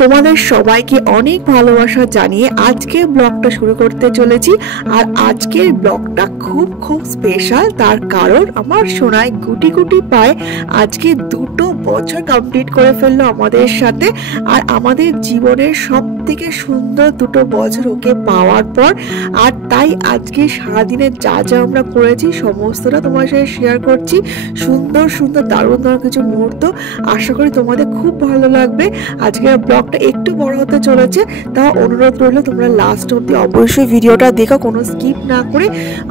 তোমাদের সবাইকে অনেক ভালোবাসা জানিয়ে আজকে ব্লগটা শুরু করতে চলেছি। আর আজকের ব্লগটা খুব খুব স্পেশাল, তার কারণ আমার সোনাই গুটি গুটি পায় আজকে 2 বছর কমপ্লিট করে ফেললো আমাদের সাথে। আর আমাদের জীবনের সব থেকে সুন্দর 2 বছর ওকে পাওয়ার পর, আর তাই আজকে সারাদিনে যা যা আমরা করেছি সমস্তটা তোমার সাথে শেয়ার করছি। সুন্দর সুন্দর দারুণ দারুণ কিছু মুহূর্ত, আশা করি তোমাদের খুব ভালো লাগবে। আজকের ব্লগটা একটু বড় হতে চলেছে, তা অনুরোধ রইল তোমরা লাস্ট অবধি অবশ্যই ভিডিওটা দেখো, কোনো স্কিপ না করে।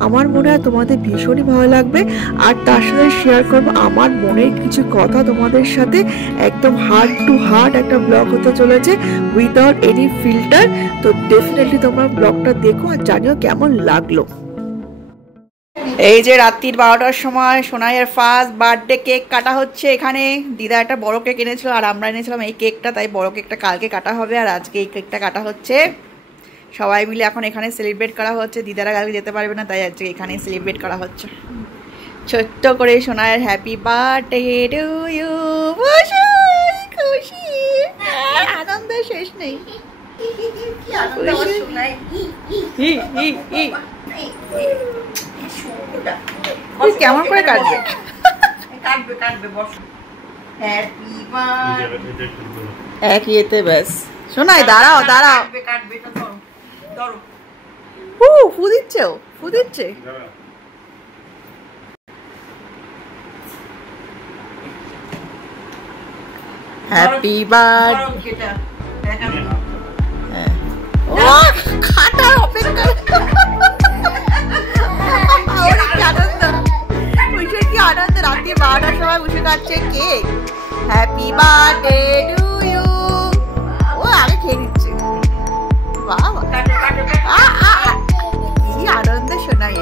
আমার মনে হয় তোমাদের ভীষণই ভালো লাগবে। আর তার সাথে শেয়ার করবো আমার মনের কিছু কথা তোমাদের সাথে। একদম হার্ট টু হার্ট একটা ব্লগ হতে চলেছে, উইদাউট এনি ফিল্টার। তো ডেফিনেটলি তোমরা ব্লগটা দেখো আর জানিও কেমন লাগলো। এই যে রাত্রির 12টার সময় সোনাইয়ের ফার্স্ট বার্থডে কেক কাটা হচ্ছে এখানে। দিদা একটা বড় কেক এনেছিল আর আমরা এনেছিলাম এই কেকটা, তাই বড় কেকটা কালকে কাটা হবে আর আজকে এই কেকটা কাটা হচ্ছে। সবাই মিলে এখন এখানে সেলিব্রেট করা হচ্ছে। দিদারা কালকে যেতে পারবে না, তাই আজকে এখানে সেলিব্রেট করা হচ্ছে ছোট্ট করে। সোনাইয়ের হ্যাপি বার্থডে টু ইউ। খুশি, আনন্দের শেষ নেই। কেমন করে কাটবে? কাটবে কাটবে বসো। হ্যাপি বার্থডে এক ইয়েতে ব্যাস। শোনাই দাঁড়াও দাঁড়াও, কাটবে তো ধরো ধরো। ফু দিচ্ছে, ও ফু দিচ্ছে। Happy birthday. ও খাটার অপেক্ষা। আনন্দ রাত্রি 12টার সময় বসে খাচ্ছে cake. Happy birthday to you. ও আগে খেয়ে নিচ্ছে। কি আনন্দ শোনাই,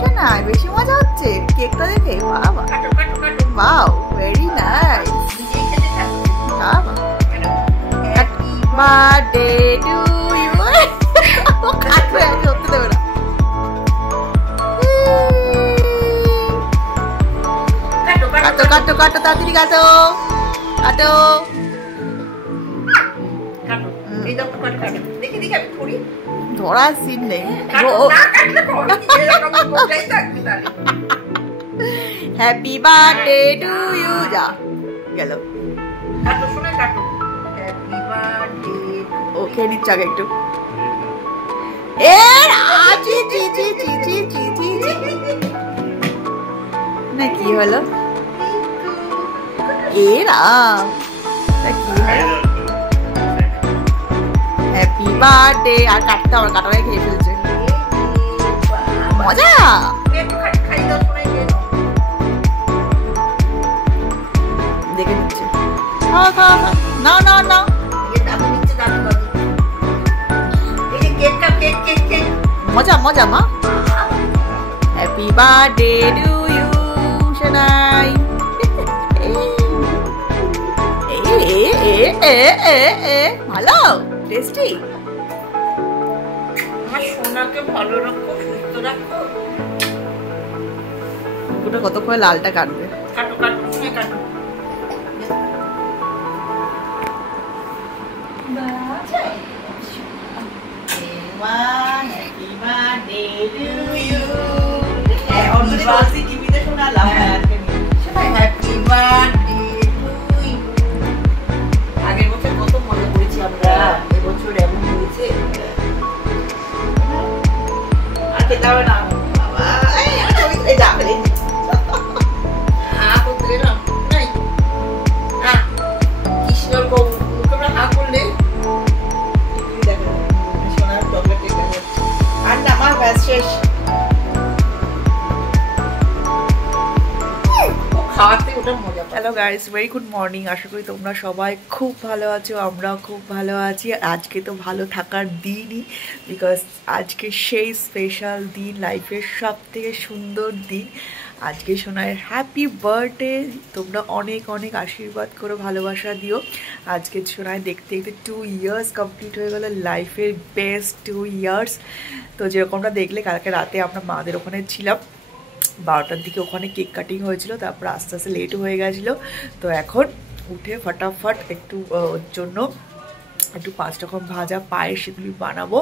শোনাই বেশি মজা হচ্ছে কেকটা দেখে। বাবা বাও, very nice. Happy birthday to you. কাটবে, সত্যি দেবে না। কাটো কাটো কাটো, তাড়াতাড়ি কাটো কাটো। ধরার সিন নেই। Happy birthday to you. যা গেল। ও খেয়ে নিচ্ছে আগে একটু। না কি হলো? Happy birthday. আর কাটতে আমার কাটারাই খেয়ে ফেলছে। মজা। দেখে নিচ্ছে। না না না, মজা মজা মা। হ্যাপি বার্থডে টু ইউ সোনাই। ভালো টেস্টি। আমার সোনাকে ভালো রাখো, সুস্থ রাখো। ওটা কত করে লালটা কাটবে? কাটো কাটো কাটো। Happy birthday to you. টিভিতে শোনালাম হ্যাপি বার্থডে টু ইউ। আগের বছর কত মজা করেছি আমরা, এবছর এমন হয়েছে। আর খেতে হবে না বাবা। যা ফেলে হা করতে না নাই। কৃষ্ণর মুখে আমরা হা করলে দেখো সোনার চকলেট কেটে যাচ্ছে। আর না আমার ব্যাস শেষ। Hello guys, very good morning. আশা করি তোমরা সবাই খুব ভালো আছো, আমরাও খুব ভালো আছি। আর আজকে তো ভালো থাকার দিনই, বিকজ আজকে সেই স্পেশাল দিন, লাইফের সব থেকে সুন্দর দিন। আজকে সোনাইয়ের হ্যাপি বার্থডে। তোমরা অনেক অনেক আশীর্বাদ করো, ভালোবাসা দিও। আজকে সোনাই দেখতে দেখতে 2 ইয়ার্স কমপ্লিট হয়ে গেল, লাইফের বেস্ট 2 ইয়ার্স। তো যেরকমটা দেখলে কালকে রাতে আমরা মাদের ওখানে ছিলাম, 12টার দিকে ওখানে কেক কাটিং হয়েছিল, তারপর আস্তে আস্তে লেট হয়ে গেছিলো। তো এখন উঠে ফটাফট একটু ওর জন্য একটু 5 রকম ভাজা পায়েস সেগুলি বানাবো।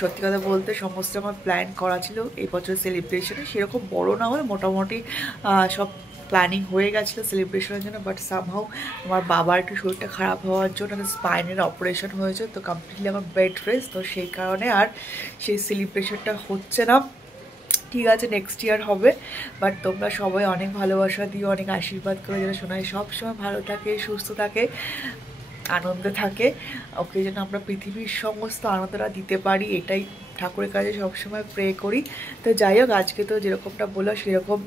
সত্যি কথা বলতে সমস্ত আমার প্ল্যান করা ছিল এই বছর সেলিব্রেশনে, সেরকম বড় না হলে মোটামুটি সব প্ল্যানিং হয়ে গেছিলো সেলিব্রেশনের জন্য। বাট সামহাও আমার বাবার একটু শরীরটা খারাপ হওয়ার জন্য স্পাইনের অপারেশন হয়েছে, তো কমপ্লিটলি আমার বেড রেস্ট, তো সেই কারণে আর সেই সেলিব্রেশনটা হচ্ছে না। ঠিক আছে, নেক্সট ইয়ার হবে। বাট তোমরা সবাই অনেক ভালোবাসা দিও, অনেক আশীর্বাদ করে যেন শোনাই সবসময় ভালো থাকে, সুস্থ থাকে, আনন্দে থাকে। ওকে যেন আমরা পৃথিবীর সমস্ত আনন্দটা দিতে পারি, এটাই ঠাকুরের কাছে সবসময় প্রে করি। তো যাই হোক, আজকে তো যেরকমটা বললো সেরকম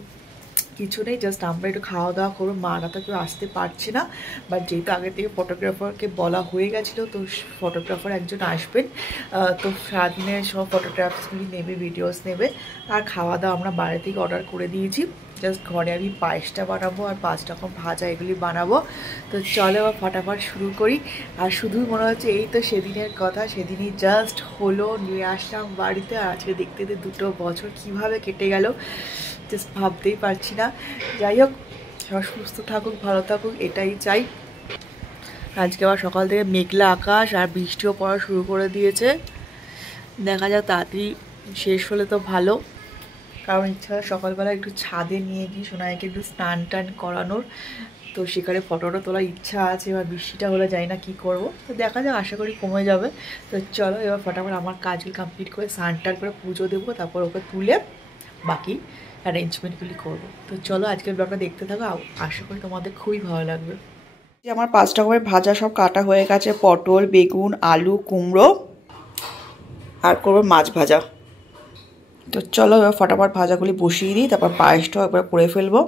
কিছু নেই, জাস্ট আমরা একটু খাওয়া দাওয়া করবো। মারা তো কেউ আসতে পারছে না, বাট যেহেতু আগে থেকে ফটোগ্রাফারকে বলা হয়ে গেছিলো, তো ফটোগ্রাফার একজন আসবেন, তো সারাদিনে সব ফটোগ্রাফসগুলি নেবে, ভিডিওস নেবে। আর খাওয়া দাওয়া আমরা বাইরে থেকে অর্ডার করে দিয়েছি, জাস্ট ঘরে আমি পায়েসটা বানাবো আর 5 রকম ভাজা এগুলি বানাবো। তো চলো আবার ফটাফট শুরু করি। আর শুধু মনে হচ্ছে এই তো সেদিনের কথা, সেদিনই জাস্ট হলো, নিয়ে আসলাম বাড়িতে, আর আজকে দেখতে 2 বছর কীভাবে কেটে গেল জাস্ট ভাবতেই পারছি না। যাই হোক, সব সুস্থ থাকুক, ভালো থাকুক, এটাই চাই। আজকে আবার সকাল থেকে মেঘলা আকাশ আর বৃষ্টিও পড়া শুরু করে দিয়েছে। দেখা যাক তাড়াতাড়ি শেষ হলে তো ভালো, কারণ ইচ্ছা সকালবেলা একটু ছাদে নিয়ে গিয়ে সোনাইকে একটু স্নান টান করানোর, তো সেখানে ফটোটা তোলার ইচ্ছা আছে। এবার বৃষ্টিটা হলে জানি না কী করবো, তো দেখা যাক, আশা করি কমে যাবে। তো চলো এবার ফটাফট আমার কাজগুলো কমপ্লিট করে স্নান টান করে পুজো দেবো, তারপর ওকে তুলে বাকি অ্যারেঞ্জমেন্টগুলি করবো। তো চলো আজকের ব্লগটা দেখতে থাকো, আশা করি তোমাদের খুবই ভালো লাগবে। আমার 5 রকমের ভাজা সব কাটা হয়ে গেছে, পটল, বেগুন, আলু, কুমড়ো, আর করবো মাছ ভাজা। তো চলো এবার ফটাফট ভাজাগুলি বসিয়ে দিই, তারপর পায়েসটাও একবার করে ফেলবো।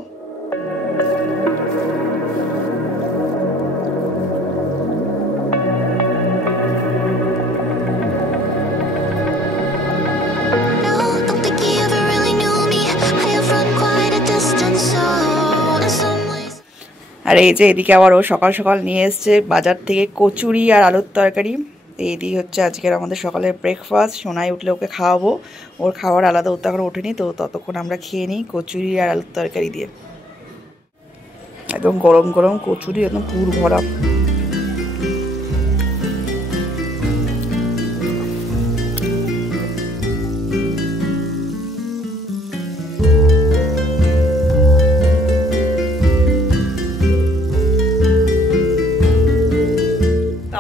আর এই যে এদিকে আবার ও সকাল সকাল নিয়ে এসছে বাজার থেকে কচুরি আর আলুর তরকারি। এই দিয়ে হচ্ছে আজকের আমাদের সকালের ব্রেকফাস্ট। সোনাই উঠলে ওকে খাওয়াবো, ওর খাওয়ার আলাদা, ও তো এখন ওঠেনি, তো ততক্ষণ আমরা খেয়ে নিই কচুরি আর আলুর তরকারি দিয়ে। একদম গরম গরম কচুরি, একদম পুর ভরা।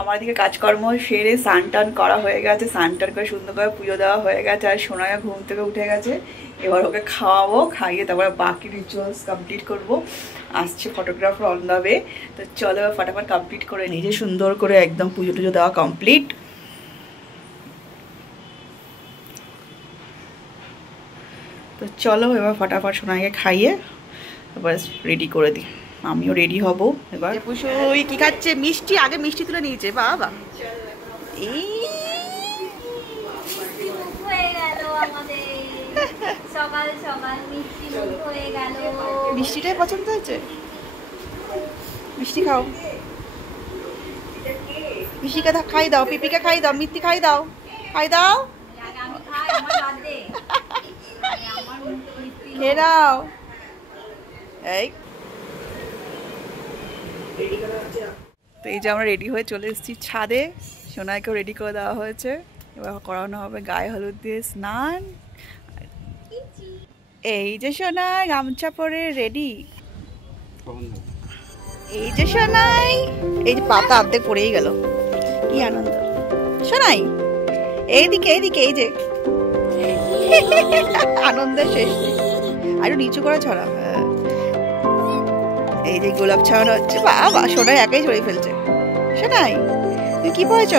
আমার দিকে কাজকর্ম সেরে স্নান টান করা হয়ে গেছে, স্নান টান করে সুন্দর করে পুজো দেওয়া হয়ে গেছে। আর সোনায়া ঘুম থেকে উঠে গেছে, এবার ওকে খাওয়াবো, খাইয়ে তারপরে বাকি রিচুয়ালস কমপ্লিট করব। আসছে ফটোগ্রাফার অন দ্য ওয়ে, তো চলো এবার ফটাফট কমপ্লিট করে নিজে সুন্দর করে একদম পুজো টুজো দেওয়া কমপ্লিট। তো চলো এবার ফটাফট সোনাইকে খাইয়ে তারপরে রেডি করে দিই, আমিও রেডি হব। এবার পুষুই কি খাচ্ছে? মিষ্টি, আগে মিষ্টি তুলে নিয়েছে বাবা। এই মিষ্টিটাই পছন্দ হয়েছে, মিষ্টি খাও, মিষ্টিকে খাই দাও, পিপিকে খাই দাও, মিত্তি খাই দাও, খাই দাও, খেয়ে দাও। এই তো এই যে আমরা রেডি হয়ে চলে এসেছি ছাদে, সোনাইকেও রেডি করে দেওয়া হয়েছে। এবার করানো হবে গায়ে হলুদ দিয়ে স্নান। এই যে সোনাই গামছা পরে রেডি, এই যে সোনাই, এই যে পাতা অর্ধেক পড়েই গেল, কি আনন্দ। সোনাই এইদিকে এইদিকে, এই যে আনন্দের শেষ নেই। আর নিচু করে ছড়া, এই যে গোলাপ ছাড়ানো হচ্ছে, বাবা সোনাই একাই ছড়িয়ে ফেলছে। সোনাই তুই কি পড়েছ?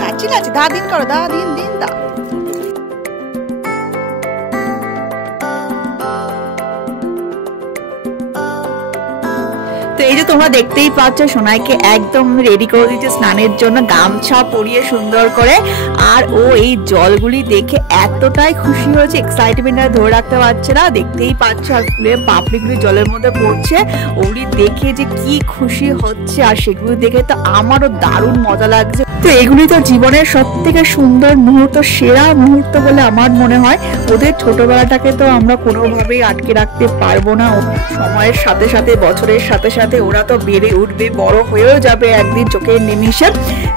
নাচি নাচি, দা দিন করো, দা দিন দিন দা। তো এই যে তোমরা দেখতেই পাচ্ছ সোনাইকে একদম রেডি করে দিচ্ছে স্নানের জন্য, গামছা পরিয়ে সুন্দর করে। আর ও এই জলগুলি দেখে এতটাই খুশি হয়েছে, এক্সাইটমেন্ট আর ধরে রাখতে পারছে না। দেখতেই পাচ্ছ আর ফুলের পাপড়িগুলি জলের মধ্যে পড়ছে, ওগুলি দেখে যে কি খুশি হচ্ছে। আর সেগুলি দেখে তো আমারও দারুণ মজা লাগছে। তো এগুলি তো জীবনের সব থেকে সুন্দর মুহূর্ত, সেরা মুহূর্ত বলে আমার মনে হয়। ওদের ছোটবেলাটাকে তো আমরা কোনোভাবেই আটকে রাখতে পারবো না। সময়ের সাথে সাথে, বছরের সাথে সাথে ওরা তো বেড়ে উঠবে, বড় হয়েও যাবে একদিন চোখের নিমিষে।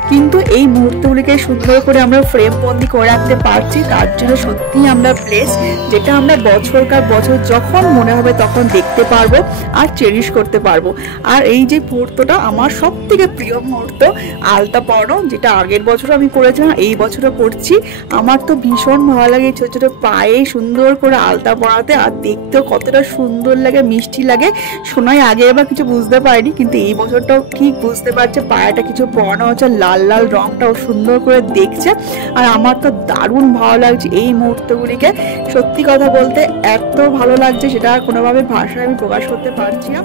কিন্তু এই মুহূর্তগুলিকে সুন্দর করে আমরা ফ্রেম বন্দি করে রাখতে পারছি, তার জন্য সত্যিই আমরা ব্লেস, যেটা আমরা বছরকার বছর যখন মনে হবে তখন দেখতে পারবো আর চেরিশ করতে পারবো। আর এই যে মুহূর্তটা আমার সব থেকে প্রিয় মুহূর্ত, আলতা পরানো, যেটা আগের বছর আমি করেছিলাম, এই বছরও করছি। আমার তো ভীষণ ভালো লাগে ছোট ছোট পায়ে সুন্দর করে আলতা পরাতে, আর দেখতেও কতটা সুন্দর লাগে, মিষ্টি লাগে। শোনাই আগে এবার কিছু বুঝতে পারিনি, কিন্তু এই বছরটাও ঠিক বুঝতে পারছে, পায়েটা কিছু পরানো হচ্ছে, লাল লাল রংটাও সুন্দর করে দেখছে। আর আমার তো দারুণ ভালো লাগছে এই মুহূর্তগুলিকে। সত্যি কথা বলতে এত ভালো লাগছে, সেটা কোনোভাবে ভাষায় আমি প্রকাশ করতে পারছি না।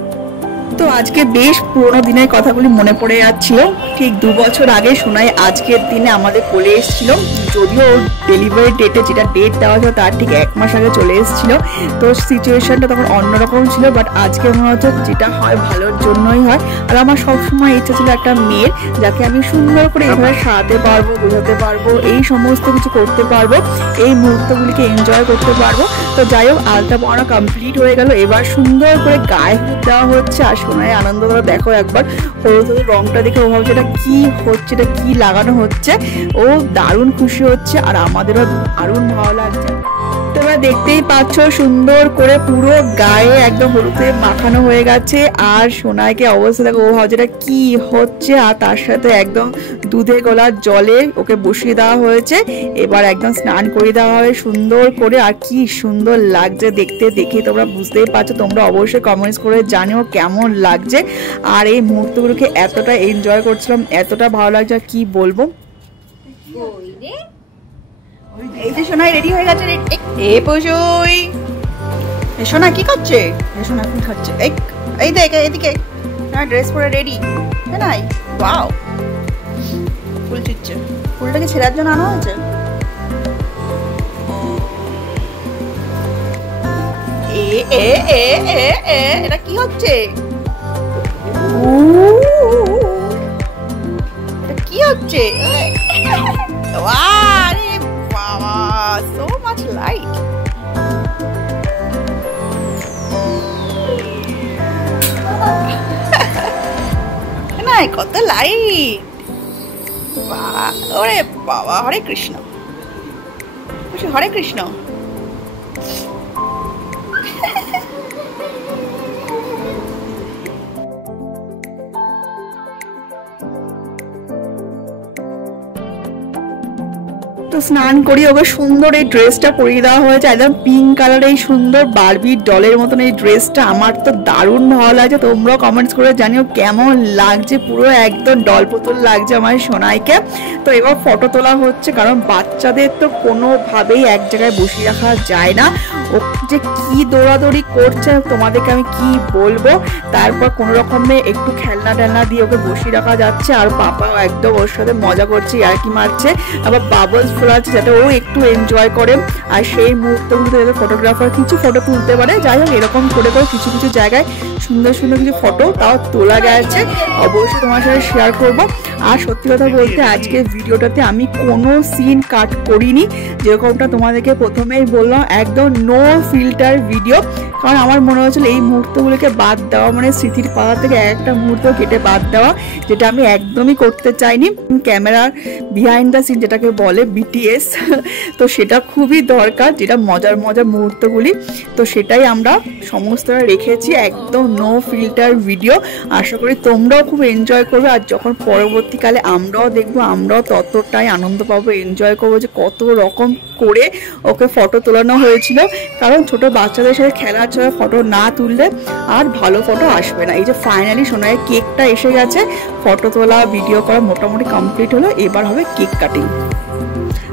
তো আজকে বেশ পুরোনো দিনের কথাগুলি মনে পড়ে যাচ্ছিল। ঠিক 2 বছর আগে সোনাই আজকের দিনে আমাদের কোলে এসেছিল, যদিও ওর ডেলিভারি ডেটে যেটা ডেট দেওয়া ছিল তার ঠিক 1 মাস আগে চলে এসেছিল। তো সিচুয়েশনটা তখন অন্যরকম ছিল, বাট আজকে মনে হচ্ছে যেটা হয় ভালোর জন্যই হয়। আর আমার সবসময় ইচ্ছা ছিল একটা মেয়ের, যাকে আমি সুন্দর করে এভাবে সাজাতে পারবো, বোঝাতে পারবো, এই সমস্ত কিছু করতে পারবো, এই মুহূর্তগুলিকে এনজয় করতে পারবো। তো যাই হোক, আলতা পরানো কমপ্লিট হয়ে গেল। এবার সুন্দর করে গায়ে হলুদ দেওয়া হচ্ছে। আর সোনাই আনন্দ ধরো, দেখো একবার হলুদ হলুদ রংটা দেখে ও ভাবছে এটা কি হচ্ছে, এটা কি লাগানো হচ্ছে। ও দারুণ খুশি হচ্ছে, আর আমাদেরও দারুণ ভালো লাগছে। তোমরা দেখতেই পাচ্ছ সুন্দর করে পুরো গায়ে একদম হলুদে মাখানো হয়ে গেছে। আর সোনাইকে অবস্থা দেখো, ও ভাবছে এটা কি হচ্ছে। আর তার সাথে একদম দুধে গলার জলে ওকে বসিয়ে দেওয়া হয়েছে। এবার একদম স্নান করে দেওয়া হবে সুন্দর করে। আর কি সুন্দর লাগছে দেখতে, দেখে তোমরা বুঝতেই পারছো। তোমরা অবশ্যই কমেন্টস করে জানিও কেমন লাগছে। আর এই মুহূর্তগুলোকে এতটা এনজয় করছিলাম, এতটা ভালো লাগছে, আর কি বলবো। এই যে সোনাই রেডি হয়ে গেছে। এ পশুই, সোনা কি করছে? সোনা ফুল খাচ্ছে। এই দেখ এদিকে, ড্রেস পরে রেডি। নাই, ওয়াও, ফুল ছিটছে। ফুলটাকে ছেড়ার জন্য আনা হয়েছে। এটা কি হচ্ছে? এটা কি হচ্ছে? So much light. না কত লাইট, ওরে বাবা। হরে কৃষ্ণ, হরে কৃষ্ণ। তো স্নান করি, ওকে সুন্দর এই ড্রেসটা পরিয়ে দেওয়া হয়েছে, একদম পিঙ্ক কালারের এই সুন্দর বারবি ডলের মতন এই ড্রেসটা। আমার তো দারুণ ভালো লাগছে। তোমরাও কমেন্টস করে জানিও কেমন লাগছে। পুরো একদম ডল পুতুল লাগছে আমার সোনাইকে। তো এবার ফটো তোলা হচ্ছে, কারণ বাচ্চাদের তো কোনোভাবেই এক জায়গায় বসিয়ে রাখা যায় না। ও যে কি দৌড়াদৌড়ি করছে তোমাদেরকে আমি কি বলবো। তারপর কোনো রকমে একটু খেলনা টেলনা দিয়ে ওকে বসিয়ে রাখা যাচ্ছে। আর পাপাও একদম ওর সাথে মজা করছে, ইয়ার্কি মারছে। আবার বাবলস ফোলাচ্ছে যাতে ও একটু এনজয় করে। আর সেই মুহূর্তগুলোতে যাতে ফটোগ্রাফার কিছু ফটো তুলতে পারে। যাই হোক, এরকম করে করে কিছু কিছু জায়গায় সুন্দর সুন্দর কিছু ফটো তাও তোলা গেছে, অবশ্যই তোমার সাথে শেয়ার করবো। আর সত্যি কথা বলতে আজকের ভিডিওটাতে আমি কোনো সিন কাট করিনি, যেরকমটা তোমাদেরকে প্রথমেই বললাম, একদম নো ফিল্টার ভিডিও। কারণ আমার মনে হচ্ছিল এই মুহূর্তগুলোকে বাদ দেওয়া মানে স্মৃতির পাতা থেকে একটা মুহূর্ত কেটে বাদ দেওয়া, যেটা আমি একদমই করতে চাইনি। ক্যামেরার বিহাইন্ড দ্য সিন যেটাকে বলে বিটিএস, তো সেটা খুবই দরকার, যেটা মজার মজার মুহূর্তগুলি। তো সেটাই আমরা সমস্তটা রেখেছি, একদম নো ফিল্টার ভিডিও। আশা করি তোমরাও খুব এনজয় করবে। আর যখন পরবর্তীকালে আমরাও দেখবো, আমরাও ততটাই আনন্দ পাবো, এনজয় করবো যে কত রকম করে ওকে ফটো তোলানো হয়েছিল। কারণ ছোট বাচ্চাদের সাথে খেলার ছাড়া ফটো না তুললে আর ভালো ফটো আসবে না। এই যে ফাইনালি সোনাইয়ের কেকটা এসে গেছে, ফটো তোলা ভিডিও করা মোটামুটি কমপ্লিট হলো। এবার হবে কেক কাটিং।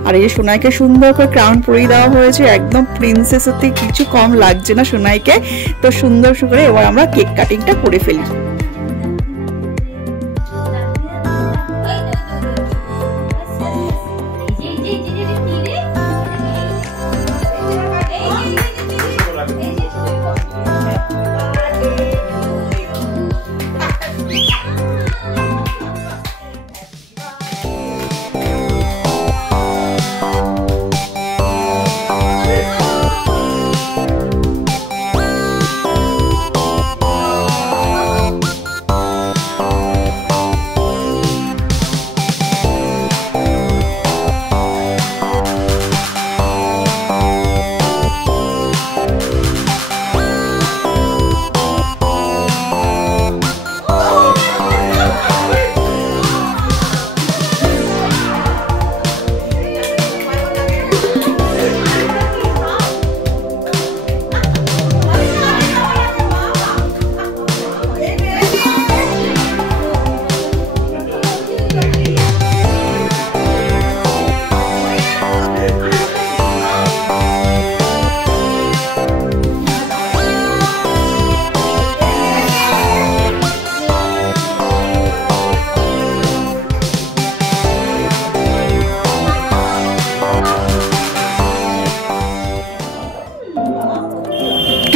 আর এই যে সোনাইকে সুন্দর করে ক্রাউন পরিয়ে দেওয়া হয়েছে, একদম প্রিন্সেসের থেকে কিছু কম লাগছে না সোনাইকে। তো সুন্দর করে এবার আমরা কেক কাটিংটা করে ফেলি।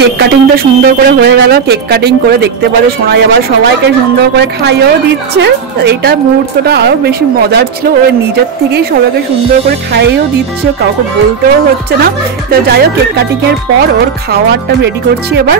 কেক কাটিংটা সুন্দর করে হয়ে গেল। কেক কাটিং করে দেখতে পারে সোনাই আবার সবাইকে সুন্দর করে খাইয়েও দিচ্ছে। এইটা মুহূর্তটা আরো বেশি মজার ছিল, ও নিজের থেকেই সবাইকে সুন্দর করে খাইয়েও দিচ্ছে, কাউকে বলতেও হচ্ছে না। তো যাই হোক, কেক কাটিং এর পর ওর খাওয়ারটা রেডি করছি এবার।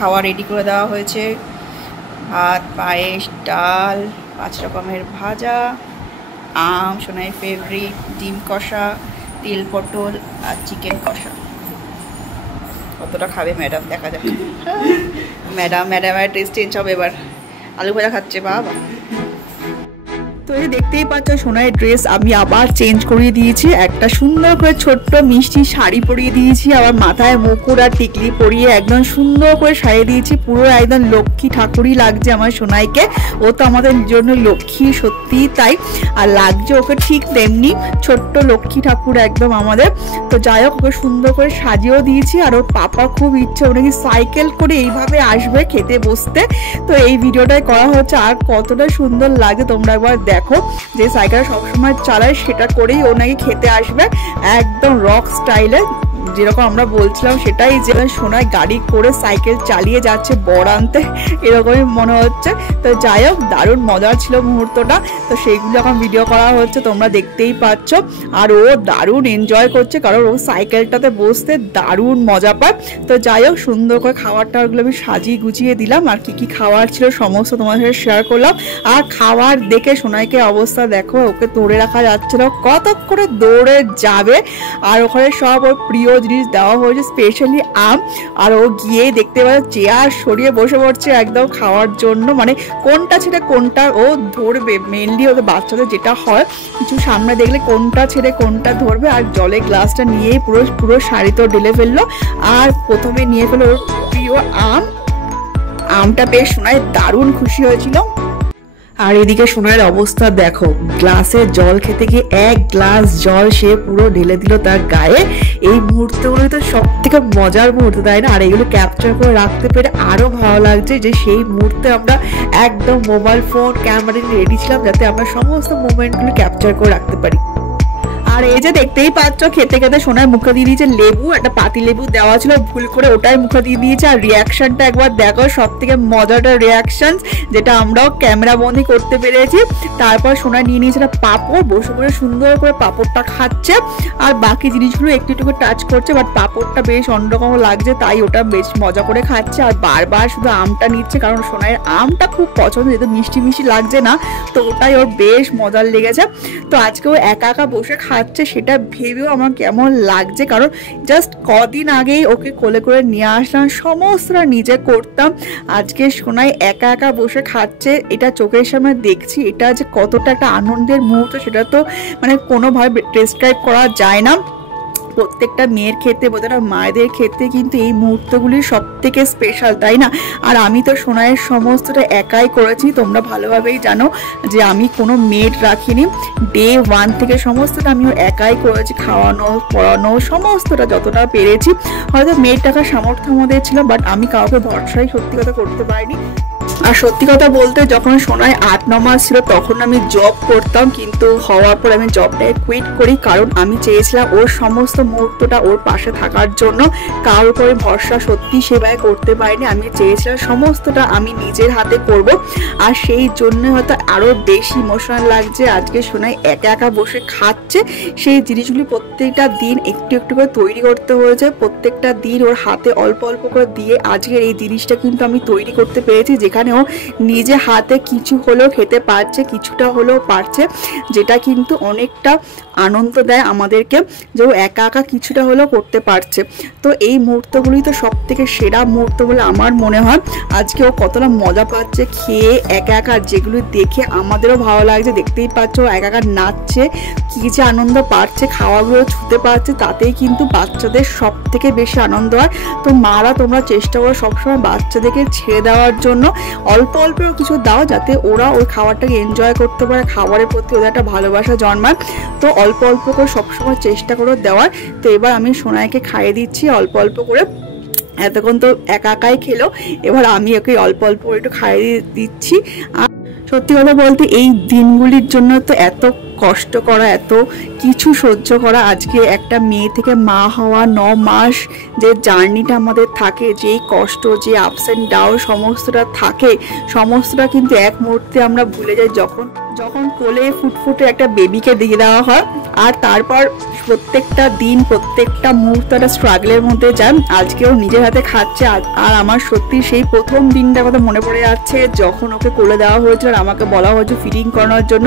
খাওয়া রেডি করে দেওয়া হয়েছে, ভাত, পায়েস, ডাল, 5 রকমের ভাজা, আম, সোনাই ফেভারিট, ডিম কষা, তেল পটল আর চিকেন কষা। কতটা খাবে ম্যাডাম দেখা যাক। ম্যাডামের টেস্ট চেঞ্জ হবে এবার। আলু ভাজা খাচ্ছে বাবা। তো এই দেখতেই পাচ্ছ সোনাই ড্রেস আমি আবার চেঞ্জ করিয়ে দিয়েছি, একটা সুন্দর করে ছোট্ট মিষ্টি শাড়ি পরিয়ে দিয়েছি, আবার মাথায় মুকুট আর টিকলি পরিয়ে একদম সুন্দর করে সাজিয়ে দিয়েছি। পুরো একদম লক্ষ্মী ঠাকুরই লাগছে আমার সোনাইকে। ও তো আমাদের জন্য লক্ষ্মী, সত্যি তাই। আর লাগছে ওকে ঠিক তেমনি, ছোট্ট লক্ষ্মী ঠাকুর একদম আমাদের। তো যাই হোক, ওকে সুন্দর করে সাজিয়েও দিয়েছি। আর ওর পাপা খুব ইচ্ছে ও নাকি সাইকেল করে এইভাবে আসবে খেতে বসতে। তো এই ভিডিওটাই করা হচ্ছে। আর কতটা সুন্দর লাগে তোমরা একবার দেখো, যে সাইকেল সবসময় চালায় সেটা করেই ও নাকি খেতে আসবে, একদম রক স্টাইলে। যেরকম আমরা বলছিলাম সেটাই, যে সোনাই গাড়ি করে সাইকেল চালিয়ে যাচ্ছে বর আনতে, এরকমই মনে হচ্ছে। তো যাই হোক, দারুণ মজার ছিল মুহূর্তটা। তো সেইগুলো এখন ভিডিও করা হচ্ছে, তোমরা দেখতেই পাচ্ছ। আর ও দারুণ এনজয় করছে, কারণ ও সাইকেলটাতে বসতে দারুণ মজা পায়। তো যাই হোক, সুন্দর করে খাবার টাবারগুলো আমি সাজিয়ে গুছিয়ে দিলাম। আর কি কি খাবার ছিল সমস্ত তোমার সাথে শেয়ার করলাম। আর খাবার দেখে সোনাইকে অবস্থা দেখো, ওকে ধরে রাখা যাচ্ছে না, কত করে দৌড়ে যাবে। আর ওখানে সব ওর প্রিয় জিনিস দেওয়া হয়েছে, স্পেশালি আম। আর ও গিয়ে দেখতে পাচ্ছে চেয়ার সরিয়ে বসে পড়ছে একদম খাওয়ার জন্য, মানে কোনটা ছেড়ে কোনটা ও ধরবে। মেনলি ওদের বাচ্চাদের যেটা হয়, কিছু সামনে দেখলে কোনটা ছেড়ে কোনটা ধরবে। আর জলের গ্লাসটা নিয়েই পুরো শাড়িতেও ঢেলে ফেললো। আর প্রথমে নিয়ে ফেললো ওর প্রিয় আমটা পেয়ে সোনাই দারুণ খুশি হয়েছিল। আর এদিকে সোনাইয়ের অবস্থা দেখো, গ্লাসে জল খেতে গিয়ে 1 গ্লাস জল সে পুরো ঢেলে দিল তার গায়ে। এই মুহূর্তগুলো তো সব থেকে মজার মুহূর্ত, তাই না? আর এগুলো ক্যাপচার করে রাখতে পেরে আরো ভালো লাগছে, যে সেই মুহূর্তে আমরা একদম মোবাইল ফোন ক্যামেরা নিয়ে রেডি ছিলাম, যাতে আমরা সমস্ত মুভমেন্টগুলো ক্যাপচার করে রাখতে পারি। আর এই যে দেখতেই পাচ্ছ, খেতে খেতে সোনায় মুখে দিয়ে দিয়েছে লেবু, একটা পাতি লেবু দেওয়া ছিল, ভুল করে ওটাই মুখে দিয়ে দিয়েছে। আর রিয়াকশনটা একবার দেখো, সব থেকে মজাটার রিয়াকশন, যেটা আমরাও ক্যামেরা বন্দি করতে পেরেছি। তারপর সোনায় নিয়ে নিয়েছে একটা পাঁপড়, বসে করে সুন্দর করে পাঁপড়টা খাচ্ছে। আর বাকি জিনিসগুলো একটু একটু করে টাচ করছে, বাট পাঁপড়টা বেশ অন্যরকম লাগছে, তাই ওটা বেশ মজা করে খাচ্ছে। আর বারবার শুধু আমটা নিচ্ছে, কারণ সোনাইয়ের আমটা খুব পছন্দ, যেহেতু মিষ্টি মিষ্টি লাগছে না, তো ওটাই ওর বেশ মজার লেগেছে। তো আজকে ও একা একা বসে খাচ্ছে, সেটা ভেবেও আমার কেমন লাগছে, কারণ জাস্ট কদিন আগেই ওকে কোলে করে নিয়ে আসলাম, সমস্তটা নিজে করতাম। আজকে সোনাই একা একা বসে খাচ্ছে, এটা চোখের সামনে দেখছি, এটা যে কতটা একটা আনন্দের মুহূর্ত সেটা তো মানে কোনোভাবে ডেসক্রাইব করা যায় না। প্রত্যেকটা মেয়ের ক্ষেত্রে, প্রত্যেকটা মায়েদের ক্ষেত্রে কিন্তু এই মুহূর্তগুলি সব থেকে স্পেশাল, তাই না? আর আমি তো সোনাইয়ের সমস্তটা একাই করেছি, তোমরা ভালোভাবেই জানো যে আমি কোনো মেড রাখিনি। ডে 1 থেকে সমস্তটা আমিও একাই করেছি, খাওয়ানো, পড়ানো, সমস্তটা যতটা পেরেছি। হয়তো মেড টাকার সামর্থ্য আমাদের ছিল, বাট আমি কাউকে ভরসাই সত্যি কথা করতে পারিনি। আর সত্যি কথা বলতে, যখন সোনাই 8-9 মাস ছিল তখন আমি জব করতাম, কিন্তু হওয়ার পর আমি জবটাকে কুইট করি, কারণ আমি চেয়েছিলাম ওর সমস্ত মুহূর্তটা ওর পাশে থাকার জন্য। কারোর উপরে ভরসা সত্যি সেবায় করতে পারিনি, আমি চেয়েছিলাম সমস্তটা আমি নিজের হাতে করব। আর সেই জন্য হয়তো আরও বেশি ইমোশনাল লাগছে। আজকে সোনাই একা একা বসে খাচ্ছে, সেই জিনিসগুলি প্রত্যেকটা দিন একটু একটু করে তৈরি করতে হয়েছে, প্রত্যেকটা দিন ওর হাতে অল্প অল্প করে দিয়ে আজকের এই জিনিসটা কিন্তু আমি তৈরি করতে পেরেছি, যেখানে সেখানেও নিজে হাতে কিছু হলেও খেতে পারছে, কিছুটা হলেও পারছে, যেটা কিন্তু অনেকটা আনন্দ দেয় আমাদেরকে যে ও একা একা কিছুটা হলেও করতে পারছে। তো এই মুহূর্তগুলোই তো সব থেকে সেরা মুহূর্ত বলে আমার মনে হয়। আজকে ও কতটা মজা পাচ্ছে খেয়ে একা একা, যেগুলো দেখে আমাদেরও ভালো লাগছে। দেখতেই পাচ্ছ ও একা একা নাচছে, কী যে আনন্দ পাচ্ছে, খাওয়াগুলো ছুতে পারছে, তাতেই কিন্তু বাচ্চাদের সব থেকে বেশি আনন্দ হয়। তো মারা তোমরা চেষ্টা করো সবসময় বাচ্চাদেরকে ছেড়ে দেওয়ার জন্য, অল্প অল্প কিছু দাও যাতে ওরা ওই খাবারটাকে এনজয় করতে পারে, খাবারের প্রতি ওদের একটা ভালোবাসা জন্মায়। তো অল্প অল্প করে সবসময় চেষ্টা করো দেওয়ার। তো এবার আমি সোনাইকে খাইয়ে দিচ্ছি অল্প অল্প করে। এতক্ষণ তো একা একাই খেলো, এবার আমি ওকে অল্প অল্প করে একটু খাইয়ে দিচ্ছি। আর সত্যি কথা বলতে এই দিনগুলির জন্য তো এত কষ্ট করা, এত কিছু সহ্য করা। আজকে একটা মেয়ে থেকে মা হওয়া 9 মাস যে জার্নিটা আমাদের থাকে, যেই কষ্ট, যে আপস অ্যান্ড ডাউন সমস্তটা থাকে, সমস্তটা কিন্তু এক মুহূর্তে আমরা ভুলে যাই যখন কোলে ফুটফুটে একটা বেবিকে দিয়ে দেওয়া হয়। আর তারপর প্রত্যেকটা দিন, প্রত্যেকটা মুহূর্ত একটা স্ট্রাগলের মধ্যে যান। আজকেও নিজের হাতে খাচ্ছে। আর আমার সত্যি সেই প্রথম দিনটার কথা মনে পড়ে যাচ্ছে যখন ওকে কোলে দেওয়া হয়েছিল আর আমাকে বলা হয়েছে ফিডিং করানোর জন্য।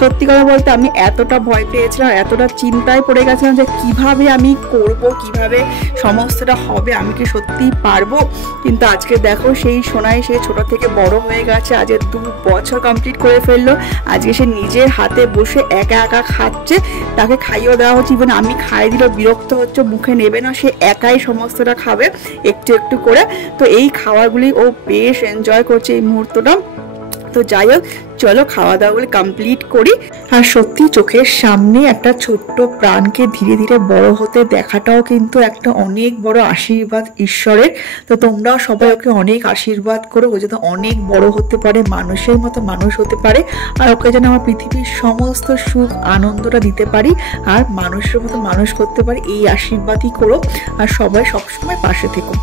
সত্যি কথা বলতে আমি এতটা ভয় পেয়েছিলাম, এতটা চিন্তায় পড়ে গেছিলাম যে কিভাবে আমি করব, কিভাবে সমস্তটা হবে, আমি কি সত্যিই পারবো। কিন্তু আজকে দেখো সেই সোনাই, সে ছোট থেকে বড় হয়ে গেছে, আজকে 2 বছর কমপ্লিট করে ফেললো। আজকে সে নিজের হাতে বসে একা একা খাচ্ছে, তাকে খাইয়েও দেওয়া হচ্ছে। ইভেন আমি খাইয়ে দিলেও বিরক্ত হচ্ছে, মুখে নেবে না, সে একাই সমস্তটা খাবে একটু একটু করে। তো এই খাবারগুলি ও বেশ এনজয় করছে এই মুহূর্তটা। তো যাই হোক, চলো খাওয়া দাওয়াগুলি কমপ্লিট করি। আর সত্যি চোখের সামনে একটা ছোট্ট প্রাণকে ধীরে ধীরে বড় হতে দেখাটাও কিন্তু একটা অনেক বড় আশীর্বাদ ঈশ্বরের। তো তোমরাও সবাই ওকে অনেক আশীর্বাদ করো, ও যাতে অনেক বড় হতে পারে, মানুষের মতো মানুষ হতে পারে, আর ওকে যেন আমার পৃথিবীর সমস্ত সুখ আনন্দটা দিতে পারি আর মানুষের মতো মানুষ করতে পারি, এই আশীর্বাদই করো। আর সবাই সবসময় পাশে থেকো।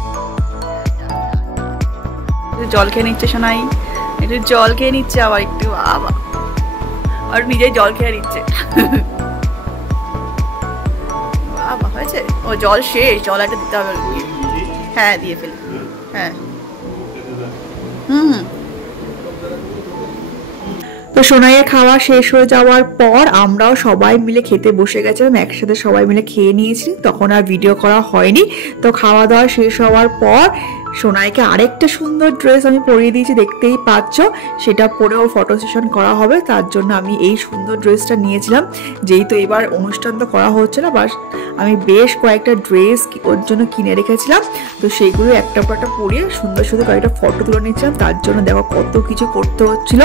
জল খেয়ে নিচ্ছে সোনাই, একটু জল খেয়ে নিচ্ছে, আবার একটু বাবা আর নিজেই জল খেয়ে নিচ্ছে। বাবা হয়েছে, ও জল শেষ, জল একটা দিতে হবে। হ্যাঁ দিয়ে ফেলি, হ্যাঁ তো সোনাইয়ের খাওয়া শেষ হয়ে যাওয়ার পর আমরাও সবাই মিলে খেতে বসে গেছিলাম, একসাথে সবাই মিলে খেয়ে নিয়েছি। তখন আর ভিডিও করা হয়নি। তো খাওয়া দাওয়া শেষ হওয়ার পর সোনাইকে আরেকটা সুন্দর ড্রেস আমি পরিয়ে দিয়েছি, দেখতেই পাচ্ছ। সেটা পরে ওর ফটো সেশন করা হবে, তার জন্য আমি এই সুন্দর ড্রেসটা নিয়েছিলাম। যেহেতু এবার অনুষ্ঠান তো করা হচ্ছে না, বাস আমি বেশ কয়েকটা ড্রেস ওর জন্য কিনে রেখেছিলাম। তো সেইগুলো একটা পর একটা পরিয়ে সুন্দর সুন্দর কয়েকটা ফটো তুলে নিচ্ছিলাম। তার জন্য দেখো কত কিছু করতে হচ্ছিল।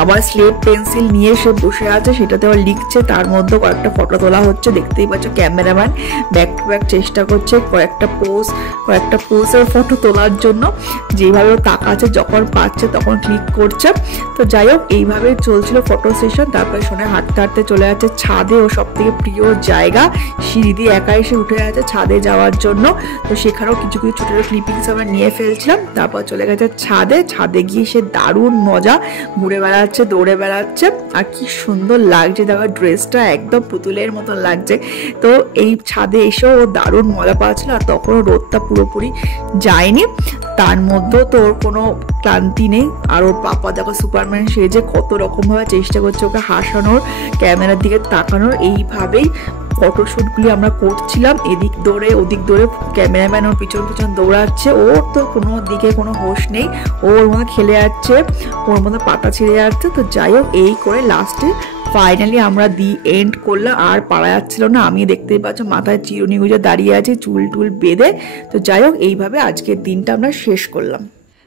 আবার স্লেট পেন্সিল নিয়ে সে বসে আছে, সেটাতে আবার লিখছে, তার মধ্যে কয়েকটা ফটো তোলা হচ্ছে। দেখতেই পাচ্ছ ক্যামেরাম্যান ব্যাক টু ব্যাক চেষ্টা করছে কয়েকটা পোজের ফটো তোলার জন্য, যেভাবে তাকাচ্ছে, যখন পাচ্ছে তখন ক্লিক করছে। তো যাই হোক, এইভাবে চলছিল ফটো সেশন। তারপরে শোনে হাঁটতে হাঁটতে চলে যাচ্ছে ছাদে, ও সব থেকে প্রিয় জায়গা। সিঁড়ি দিয়ে একা এসে উঠে যাচ্ছে ছাদে যাওয়ার জন্য। তো সেখানেও কিছু কিছু ছোটো ছোটো ক্লিপিংস আমরা নিয়ে ফেলছিলাম। তারপর চলে গেছে ছাদে গিয়ে সে দারুণ মজা, ঘুরে বেড়াচ্ছে, দৌড়ে বেড়াচ্ছে। আর কি সুন্দর লাগছে দেখো, ড্রেসটা একদম পুতুলের মতন লাগছে। তো এই ছাদে এসেও ও দারুণ মজা পাচ্ছিল। আর তখনও রোদটা পুরোপুরি যায়নি, তার মধ্যেও তো ওর কোনো ক্লান্তি নেই। আর ওর পাপা দেখো সুপারম্যান সেজে কত রকমভাবে চেষ্টা করছে ওকে হাসানোর, ক্যামেরার দিকে তাকানোর। এইভাবেই ফটোশ্যুটগুলি আমরা করছিলাম, এদিক দৌড়ে ওদিক দৌড়ে, ক্যামেরাম্যান ওর পিছন পিছন দৌড়াচ্ছে। ওর তো কোনো দিকে কোনো হোশ নেই, ওর মধ্যে খেলে যাচ্ছে, ওর মধ্যে পাতা ছিঁড়ে যাচ্ছে। তো যাই হোক, এই করে লাস্টে ফাইনালি আমরা এন্ড করলাম। আর পারা যাচ্ছিল না, আমি দেখতেই পাচ্ছ মাথায় চিরুনি গুঁজে দাঁড়িয়ে আছি, চুল টুল বেঁধে। তো যাই হোক, এইভাবে আজকের দিনটা আমরা শেষ করলাম।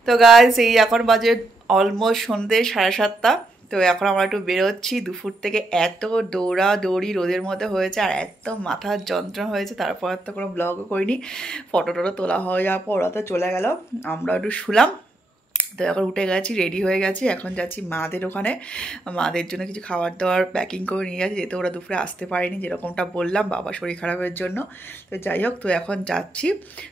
তো গাইস, এই এখন বাজে অলমোস্ট সন্ধ্যে 7:30। তো এখন আমরা একটু বেরোচ্ছি। দুপুর থেকে এত দৌড়াদৌড়ি রোদের মধ্যে হয়েছে, আর এত মাথার যন্ত্রণা হয়েছে, তারপর তো কোনো ব্লগও করিনি। ফটো টটো তোলা হয়ে যাওয়ার পর ওরা তো চলে গেল, আমরা একটু শুলাম। তো এখন উঠে গেছি, রেডি হয়ে গেছি, এখন যাচ্ছি মাদের ওখানে। মাদের জন্য কিছু খাবার দাবার প্যাকিং করে নিয়ে গেছি, যেহেতু ওরা দুপুরে আসতে পারেনি, যেরকমটা বললাম বাবা শরীর খারাপের জন্য। তো যাই হোক, তো এখন যাচ্ছি।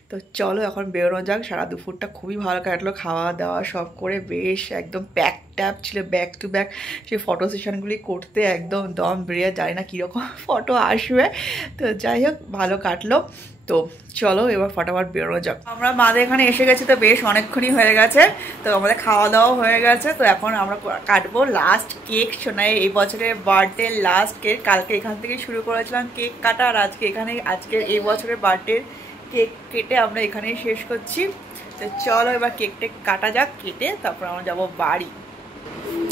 তো চলো এখন বেরোনো যাক। সারা দুপুরটা খুবই ভালো কাটলো, খাওয়া দাওয়া সব করে বেশ একদম প্যাকড ট্যাপ ছিল ব্যাক টু ব্যাক, সেই ফটো সেশনগুলি করতে একদম দম বেরিয়ে যায় না কীরকম ফটো আসবে। তো যাই হোক ভালো কাটলো। তো চলো এবার ফটাফট বেরোনো যাক। আমরা মাদের এখানে এসে গেছি, তো বেশ অনেকক্ষণই হয়ে গেছে, তো আমাদের খাওয়া দাওয়া হয়ে গেছে। তো এখন আমরা কাটবো লাস্ট কেক। শোনায় এই বছরের বার্থডে লাস্ট কেক। কালকে এখান থেকে শুরু করেছিলাম কেক কাটা, আর আজকে এই বছরের বার্থডের কেক কেটে আমরা এখানেই শেষ করছি। তো চলো এবার কেকটা কাটা যাক, কেটে তারপর আমরা যাবো বাড়ি।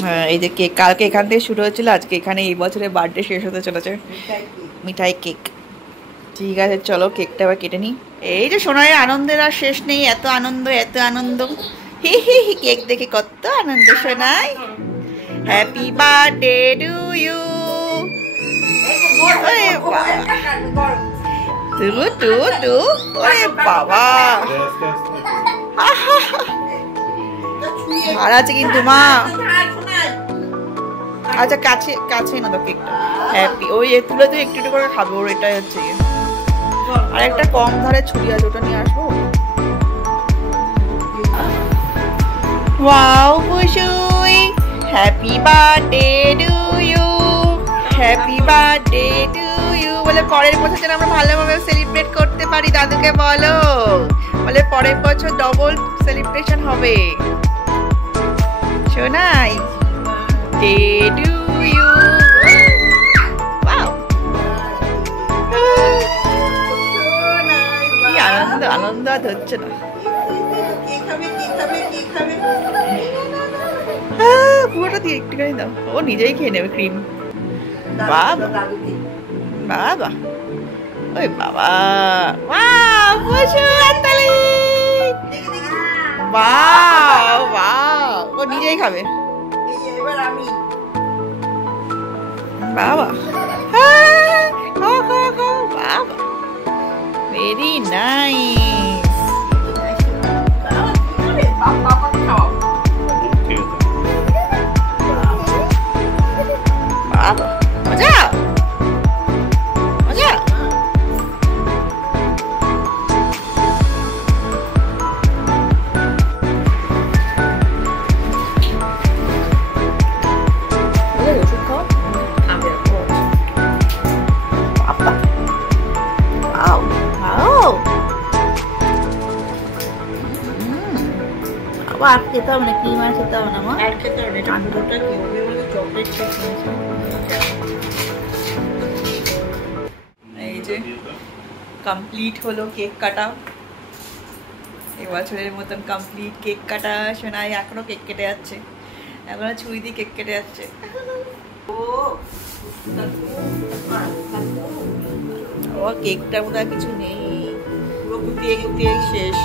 হ্যাঁ, এই যে কেক কালকে এখান থেকে শুরু হয়েছিল, আজকে এখানে এই বছরের বার্থডে শেষ হতে চলেছে। মিঠাই কেক। ঠিক আছে চলো কেকটা আবার কেটে নিই। এই যে সোনার আনন্দের আর শেষ নেই, এত আনন্দ এত আনন্দ। হি হি হি, কেক দেখে কত আনন্দ শোনাই। Happy birthday to you. বাবা আর আছে কিন্তু মা। আচ্ছা কাছে কাছে না তো কেকটা। হ্যাপি ওই তুলে তুই একটু একটু করে খাবে, ওর এটাই হচ্ছে। আর একটা কম ধারে ছুরি আছে, ওটা নিয়ে আসবো। ওয়াও খুশুই, happy birthday to you, happy birthday to you. বলে পরের বছর যেন আমরা ভালোভাবে সেলিব্রেট করতে পারি। দাদুকে বলো, বলে পরের বছর ডবল সেলিব্রেশন হবে। শোনাই ডে টু ইউ। আনন্দ আনন্দ আর হচ্ছে না। পুরোটা দিয়ে একটুখানি দাও, ও নিজেই খেয়ে নেবে ক্রিম। বাবা বাবা, ওই বাবা, ও নিজেই খাবে। বাবা বাবা, ভেরি নাইস। বাবা মজা মজা। ওষুধ খাও। আর খেতে হবে না, ক্রিম আর খেতে হবে না। আর খেতে হবে না, আন্দোলনটা কি হবে বলে চকলেট কেক নিয়েছি। এই যে কমপ্লিট হলো কেক কাটা, এবছরের মতন কমপ্লিট কেক কাটা। শোনাই এখনো কেক কেটে যাচ্ছে, এখনো ছুরি দিয়ে কেক কেটে যাচ্ছে। ও কেকটার মধ্যে আর কিছু নেই, পুরো কেক কেক শেষ।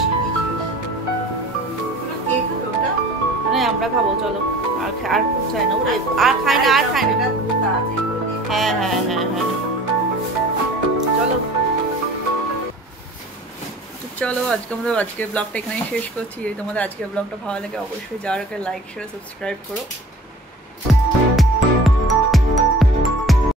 আমরা খাবো চলো, আর চাই না, আর খাই না, আর খাই না। হ্যাঁ হ্যাঁ হ্যাঁ হ্যাঁ চলো। চলো আজকের ব্লগটা এখানেই শেষ করছি। তোমাদের আজকের ব্লগটা ভালো লাগে অবশ্যই যারা লাইক শেয়ার সাবস্ক্রাইব করো।